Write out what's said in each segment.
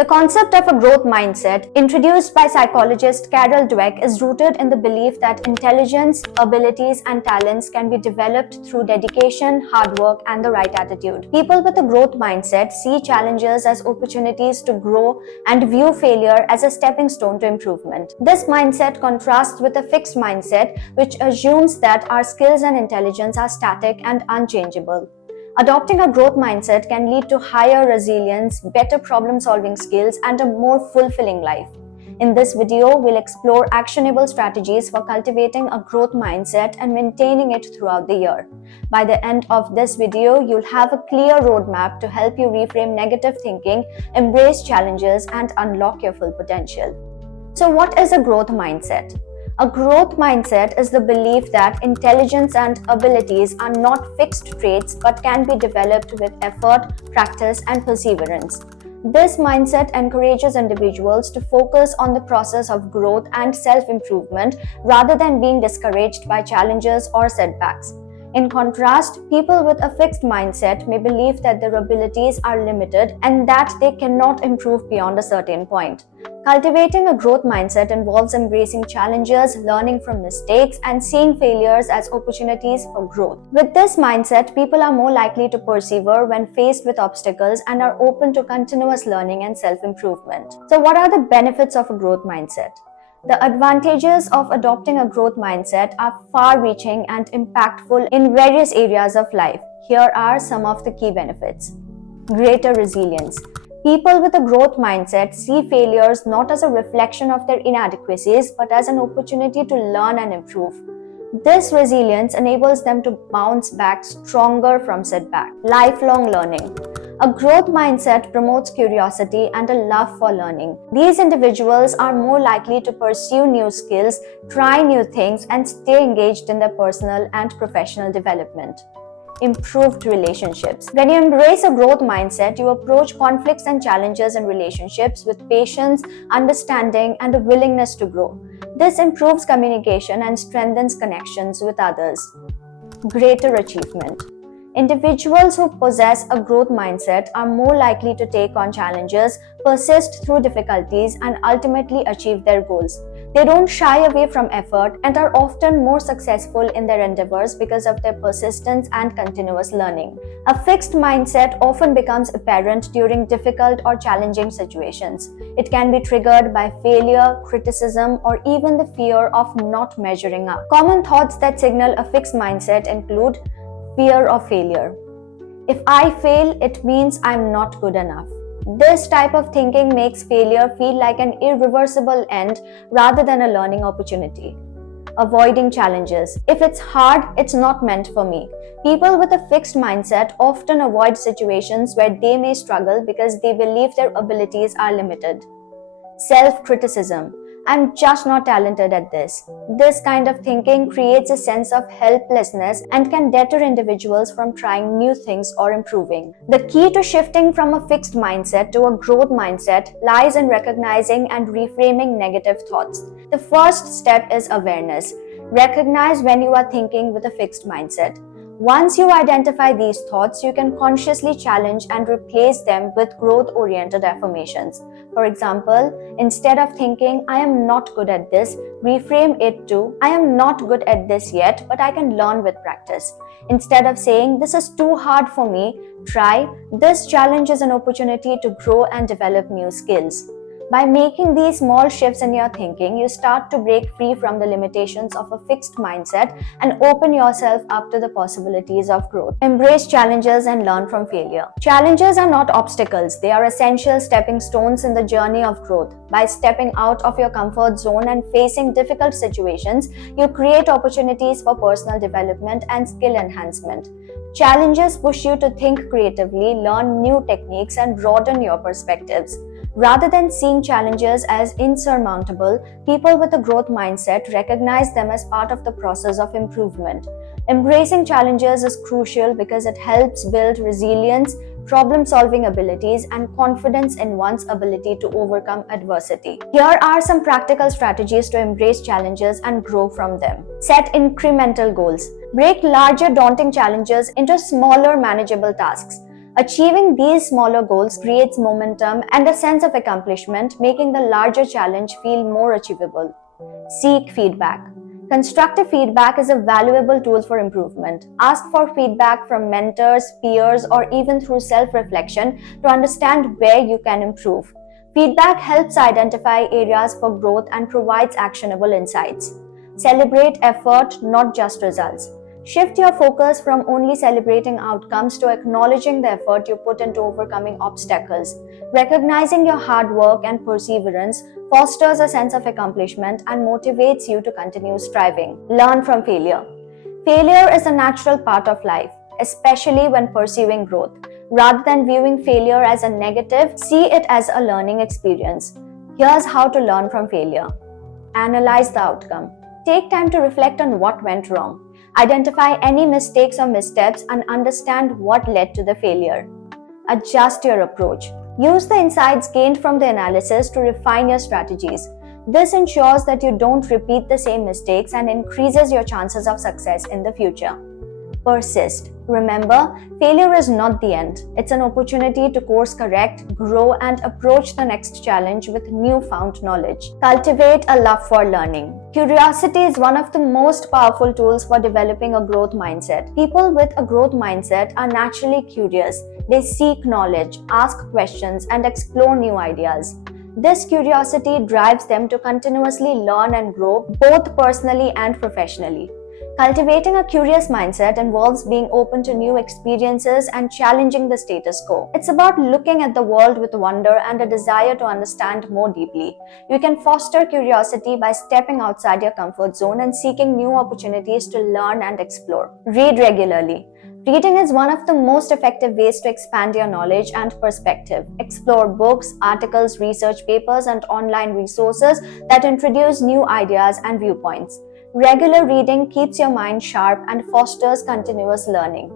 The concept of a growth mindset, introduced by psychologist Carol Dweck, is rooted in the belief that intelligence, abilities, and talents can be developed through dedication, hard work, and the right attitude. People with a growth mindset see challenges as opportunities to grow and view failure as a stepping stone to improvement. This mindset contrasts with a fixed mindset, which assumes that our skills and intelligence are static and unchangeable. Adopting a growth mindset can lead to higher resilience, better problem-solving skills, and a more fulfilling life. In this video, we'll explore actionable strategies for cultivating a growth mindset and maintaining it throughout the year. By the end of this video, you'll have a clear roadmap to help you reframe negative thinking, embrace challenges, and unlock your full potential. So, what is a growth mindset? A growth mindset is the belief that intelligence and abilities are not fixed traits but can be developed with effort, practice, and perseverance. This mindset encourages individuals to focus on the process of growth and self-improvement rather than being discouraged by challenges or setbacks. In contrast, people with a fixed mindset may believe that their abilities are limited and that they cannot improve beyond a certain point. Cultivating a growth mindset involves embracing challenges, learning from mistakes, and seeing failures as opportunities for growth. With this mindset, people are more likely to persevere when faced with obstacles and are open to continuous learning and self-improvement. So, what are the benefits of a growth mindset? The advantages of adopting a growth mindset are far-reaching and impactful in various areas of life. Here are some of the key benefits. Greater resilience. People with a growth mindset see failures not as a reflection of their inadequacies, but as an opportunity to learn and improve. This resilience enables them to bounce back stronger from setbacks. Lifelong learning. A growth mindset promotes curiosity and a love for learning. These individuals are more likely to pursue new skills, try new things, and stay engaged in their personal and professional development. Improved relationships. When you embrace a growth mindset, you approach conflicts and challenges in relationships with patience, understanding, and a willingness to grow. This improves communication and strengthens connections with others. Greater achievement. Individuals who possess a growth mindset are more likely to take on challenges, persist through difficulties, and ultimately achieve their goals. They don't shy away from effort and are often more successful in their endeavors because of their persistence and continuous learning. A fixed mindset often becomes apparent during difficult or challenging situations. It can be triggered by failure, criticism, or even the fear of not measuring up. Common thoughts that signal a fixed mindset include fear of failure. If I fail, it means I'm not good enough. This type of thinking makes failure feel like an irreversible end rather than a learning opportunity. Avoiding challenges. If it's hard, it's not meant for me. People with a fixed mindset often avoid situations where they may struggle because they believe their abilities are limited. Self-criticism. I'm just not talented at this. This kind of thinking creates a sense of helplessness and can deter individuals from trying new things or improving. The key to shifting from a fixed mindset to a growth mindset lies in recognizing and reframing negative thoughts. The first step is awareness. Recognize when you are thinking with a fixed mindset. Once you identify these thoughts, you can consciously challenge and replace them with growth-oriented affirmations. For example, instead of thinking, I am not good at this, reframe it to, I am not good at this yet, but I can learn with practice. Instead of saying, this is too hard for me, try, this challenge is an opportunity to grow and develop new skills. By making these small shifts in your thinking, you start to break free from the limitations of a fixed mindset and open yourself up to the possibilities of growth. Embrace challenges and learn from failure. Challenges are not obstacles, they are essential stepping stones in the journey of growth. By stepping out of your comfort zone and facing difficult situations, you create opportunities for personal development and skill enhancement. Challenges push you to think creatively, learn new techniques, and broaden your perspectives. Rather than seeing challenges as insurmountable, people with a growth mindset recognize them as part of the process of improvement. Embracing challenges is crucial because it helps build resilience, problem-solving abilities, and confidence in one's ability to overcome adversity. Here are some practical strategies to embrace challenges and grow from them. Set incremental goals. Break larger daunting challenges into smaller manageable tasks. Achieving these smaller goals creates momentum and a sense of accomplishment, making the larger challenge feel more achievable. Seek feedback. Constructive feedback is a valuable tool for improvement. Ask for feedback from mentors, peers, or even through self-reflection to understand where you can improve. Feedback helps identify areas for growth and provides actionable insights. Celebrate effort, not just results. Shift your focus from only celebrating outcomes to acknowledging the effort you put into overcoming obstacles. Recognizing your hard work and perseverance fosters a sense of accomplishment and motivates you to continue striving. Learn from failure. Failure is a natural part of life, especially when pursuing growth. Rather than viewing failure as a negative, see it as a learning experience. Here's how to learn from failure. Analyze the outcome. Take time to reflect on what went wrong. Identify any mistakes or missteps and understand what led to the failure. Adjust your approach. Use the insights gained from the analysis to refine your strategies. This ensures that you don't repeat the same mistakes and increases your chances of success in the future. Persist. Remember, failure is not the end. It's an opportunity to course correct, grow, and approach the next challenge with newfound knowledge. Cultivate a love for learning. Curiosity is one of the most powerful tools for developing a growth mindset. People with a growth mindset are naturally curious. They seek knowledge, ask questions, and explore new ideas. This curiosity drives them to continuously learn and grow, both personally and professionally. Cultivating a curious mindset involves being open to new experiences and challenging the status quo. It's about looking at the world with wonder and a desire to understand more deeply. You can foster curiosity by stepping outside your comfort zone and seeking new opportunities to learn and explore. Read regularly. Reading is one of the most effective ways to expand your knowledge and perspective. Explore books, articles, research papers, and online resources that introduce new ideas and viewpoints. Regular reading keeps your mind sharp and fosters continuous learning.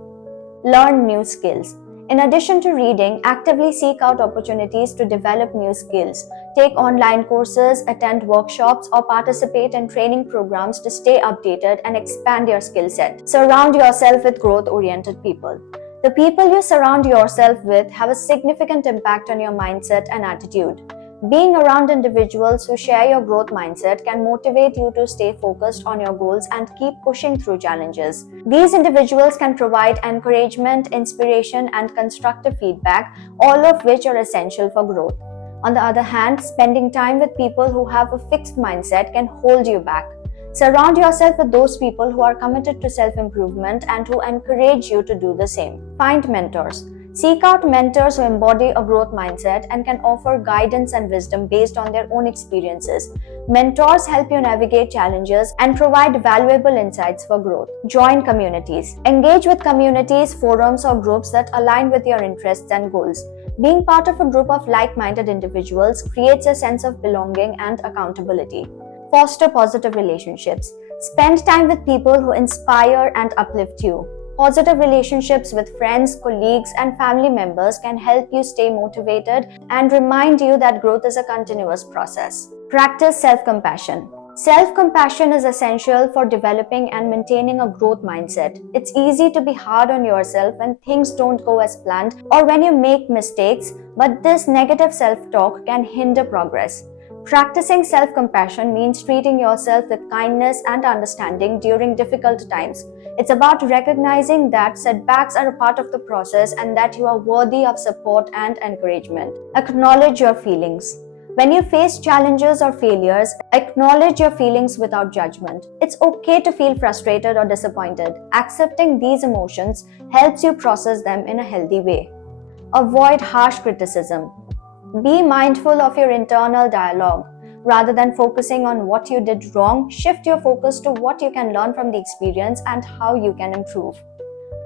Learn new skills. In addition to reading, actively seek out opportunities to develop new skills. Take online courses, attend workshops, or participate in training programs to stay updated and expand your skill set. Surround yourself with growth-oriented people. The people you surround yourself with have a significant impact on your mindset and attitude. Being around individuals who share your growth mindset can motivate you to stay focused on your goals and keep pushing through challenges. These individuals can provide encouragement, inspiration, and constructive feedback, all of which are essential for growth. On the other hand, spending time with people who have a fixed mindset can hold you back. Surround yourself with those people who are committed to self-improvement and who encourage you to do the same. Find mentors. Seek out mentors who embody a growth mindset and can offer guidance and wisdom based on their own experiences. Mentors help you navigate challenges and provide valuable insights for growth. Join communities. Engage with communities, forums, or groups that align with your interests and goals. Being part of a group of like-minded individuals creates a sense of belonging and accountability. Foster positive relationships. Spend time with people who inspire and uplift you. Positive relationships with friends, colleagues, and family members can help you stay motivated and remind you that growth is a continuous process. Practice self-compassion. Self-compassion is essential for developing and maintaining a growth mindset. It's easy to be hard on yourself when things don't go as planned or when you make mistakes, but this negative self-talk can hinder progress. Practicing self-compassion means treating yourself with kindness and understanding during difficult times. It's about recognizing that setbacks are a part of the process and that you are worthy of support and encouragement. Acknowledge your feelings. When you face challenges or failures, acknowledge your feelings without judgment. It's okay to feel frustrated or disappointed. Accepting these emotions helps you process them in a healthy way. Avoid harsh criticism. Be mindful of your internal dialogue. Rather than focusing on what you did wrong, shift your focus to what you can learn from the experience and how you can improve.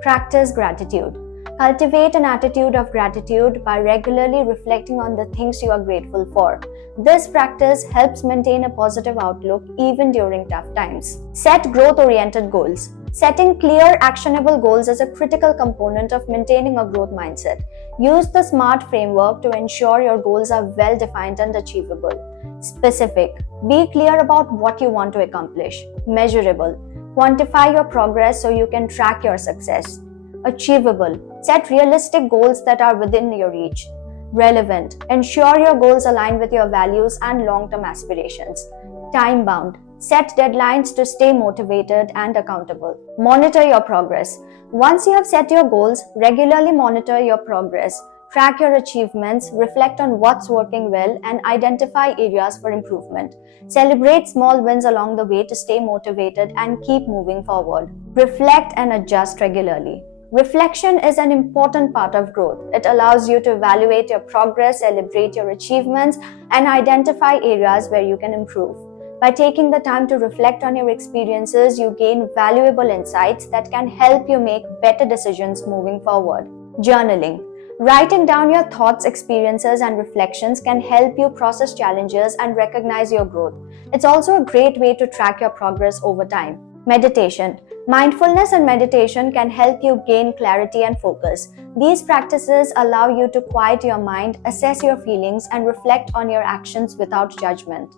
Practice gratitude. Cultivate an attitude of gratitude by regularly reflecting on the things you are grateful for. This practice helps maintain a positive outlook even during tough times. Set growth-oriented goals. Setting clear, actionable goals is a critical component of maintaining a growth mindset. Use the SMART framework to ensure your goals are well-defined and achievable. Specific. Be clear about what you want to accomplish. Measurable. Quantify your progress so you can track your success. Achievable. Set realistic goals that are within your reach. Relevant. Ensure your goals align with your values and long-term aspirations. Time-bound. Set deadlines to stay motivated and accountable. Monitor your progress. Once you have set your goals, regularly monitor your progress. Track your achievements, reflect on what's working well, and identify areas for improvement. Celebrate small wins along the way to stay motivated and keep moving forward. Reflect and adjust regularly. Reflection is an important part of growth. It allows you to evaluate your progress, celebrate your achievements, and identify areas where you can improve. By taking the time to reflect on your experiences, you gain valuable insights that can help you make better decisions moving forward. Journaling. Writing down your thoughts, experiences, and reflections can help you process challenges and recognize your growth. It's also a great way to track your progress over time. Meditation. Mindfulness and meditation can help you gain clarity and focus. These practices allow you to quiet your mind, assess your feelings, and reflect on your actions without judgment.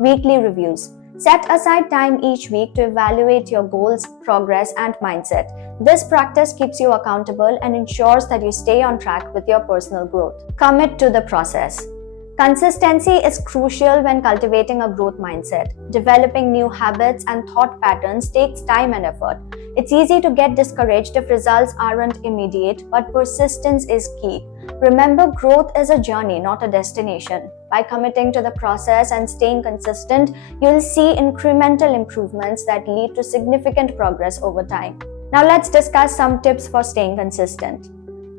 Weekly reviews. Set aside time each week to evaluate your goals, progress, and mindset. This practice keeps you accountable and ensures that you stay on track with your personal growth. Commit to the process. Consistency is crucial when cultivating a growth mindset. Developing new habits and thought patterns takes time and effort. It's easy to get discouraged if results aren't immediate, but persistence is key. Remember, growth is a journey, not a destination. By committing to the process and staying consistent, you'll see incremental improvements that lead to significant progress over time. Now let's discuss some tips for staying consistent.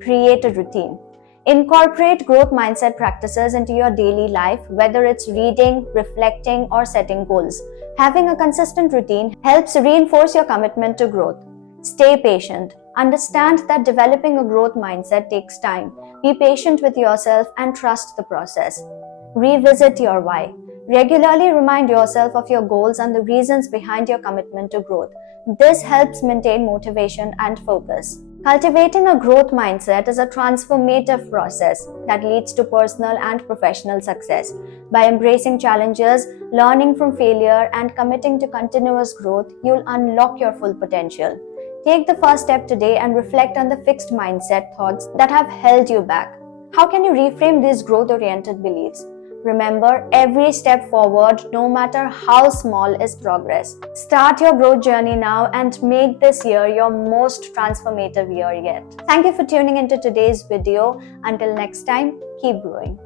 Create a routine. Incorporate growth mindset practices into your daily life, whether it's reading, reflecting, or setting goals. Having a consistent routine helps reinforce your commitment to growth. Stay patient. Understand that developing a growth mindset takes time. Be patient with yourself and trust the process. Revisit your why. Regularly remind yourself of your goals and the reasons behind your commitment to growth. This helps maintain motivation and focus. Cultivating a growth mindset is a transformative process that leads to personal and professional success. By embracing challenges, learning from failure, and committing to continuous growth, you'll unlock your full potential. Take the first step today and reflect on the fixed mindset thoughts that have held you back. How can you reframe these growth-oriented beliefs? Remember, every step forward, no matter how small, is progress. Start your growth journey now and make this year your most transformative year yet. Thank you for tuning into today's video. Until next time, keep growing.